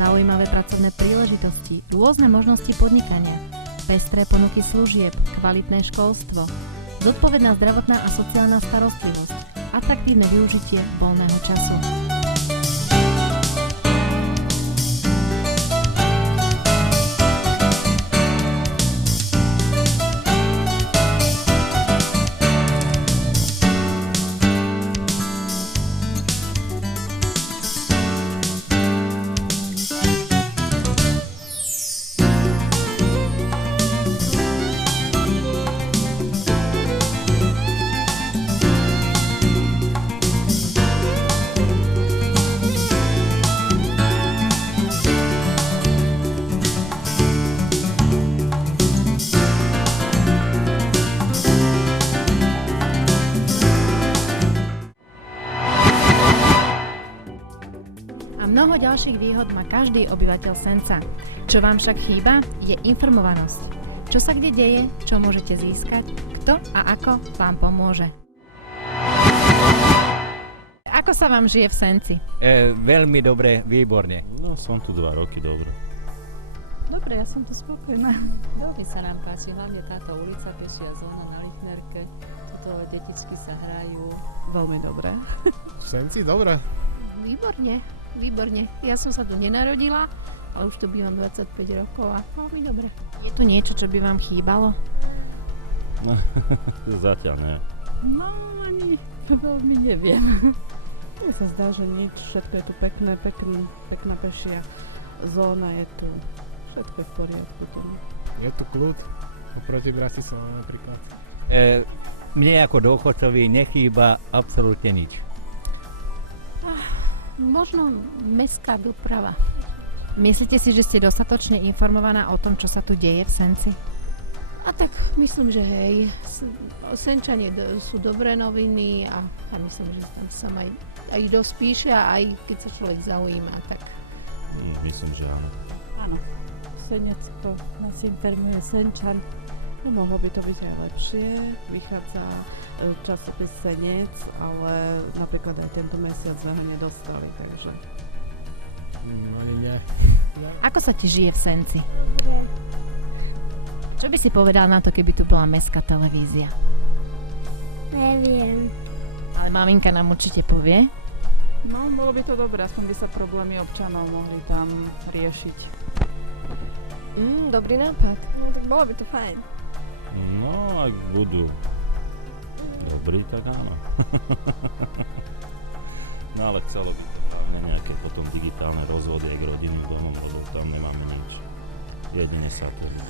zaujímavé pracovné príležitosti, rôzne možnosti podnikania, pestré ponuky služieb, kvalitné školstvo, zodpovedná zdravotná a sociálna starostlivosť, atraktívne využitie voľného času. Mnoho ďalších výhod má každý obyvateľ Senca. Čo vám však chýba, je informovanosť. Čo sa kde deje, čo môžete získať, kto a ako vám pomôže. Ako sa vám žije v Senci? Veľmi dobre, výborne. No, som tu 2 roky, dobre. Dobre, ja som tu spokojná. Veľmi sa nám páči, hlavne táto ulica, pešia zóna na Lichnerke. Tuto detičky sa hrajú. Veľmi dobré. V Senci dobre. Výborne. Ja som sa tu nenarodila, ale už tu bývam 25 rokov a veľmi dobre. Je tu niečo, čo by vám chýbalo? No, zatiaľ nie. No, ani veľmi neviem. Mne sa zdá, že nič, všetko je tu pekná pešia zóna je tu. Všetko je v poriadku tu. Je tu kľud, oproti Bratislave napríklad. Mne ako dôchodcovi nechýba absolútne nič. Možno mestská doprava. Myslíte si, že ste dostatočne informovaná o tom, čo sa tu deje v Senci? A tak myslím, že hej, Senčanie sú dobré noviny a myslím, že tam sa aj dosť píše a aj keď sa človek zaujíma, tak... Myslím, že áno. Áno, Senecko nás informuje Senčan. No, mohlo by to byť aj lepšie, vychádza časopis Senec, ale napríklad aj tento mesiac sme ho nedostali, takže... Ani nie. Ako sa ti žije v Senci? Čo by si povedal na to, keby tu bola mestská televízia? Neviem. Ale maminka nám určite povie. No, bolo by to dobré, aspoň by sa problémy občanov mohli tam riešiť. Dobrý nápad. No tak bolo by to fajn. No, ak budú dobrí, tak áno. No ale chcelo by to hlavne nejaké potom digitálne rozvody aj k rodinným domom, lebo tam nemáme nič. Jedine satelit.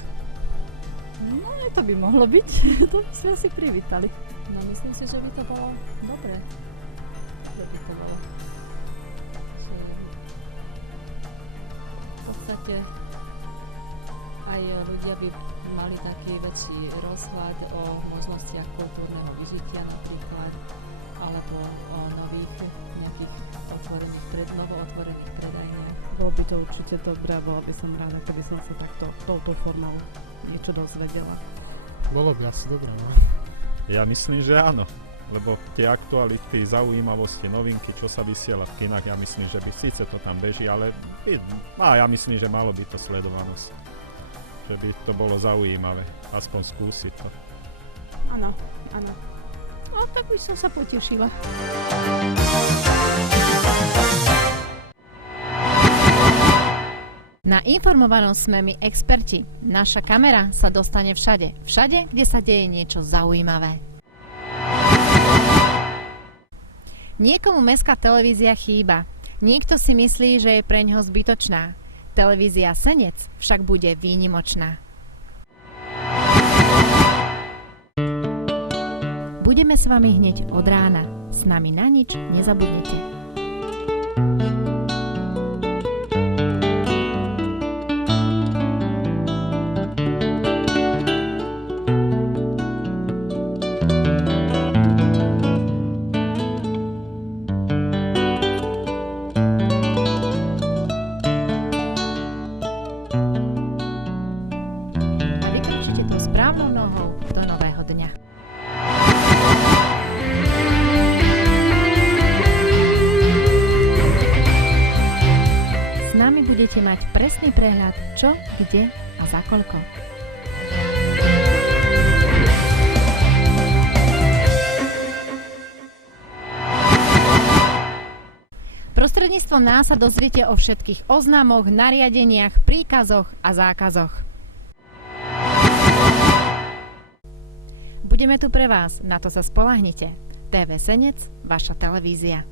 No, to by mohlo byť. To by sme asi privítali. No myslím si, že by to bolo dobre. Že by to bolo. Že v podstate aj ľudia by mali taký väčší rozhľad o možnostiach kultúrneho vyžitia napríklad, alebo o nových nejakých novootvorených predajniach. Bolo by to určite dobré a bola by som rada, keby som sa takto touto formou niečo dozvedela. Bolo by asi dobré, no? Ja myslím, že áno, lebo tie aktuality, zaujímavosti, novinky, čo sa vysiela v kinách, ja myslím, že by síce to tam beží, ale ja myslím, že malo by to sledovanosť. Že by to bolo zaujímavé, aspoň skúsiť to. Áno. No tak by som sa potešila. Na informovanosť sme my experti. Naša kamera sa dostane všade, kde sa deje niečo zaujímavé. Niekomu mestská televízia chýba. Niekto si myslí, že je preňho zbytočná. Televízia Senec však bude výnimočná. Budeme s vami hneď od rána. S nami na nič nezabudnite. Správnou nohou do nového dňa. presný prehľad čo, kde a za koľko. Prostredníctvom nás sa dozviete o všetkých oznamoch, nariadeniach, príkazoch a zákazoch. Budeme tu pre vás, na to sa spoľahnite. TV Senec, vaša televízia.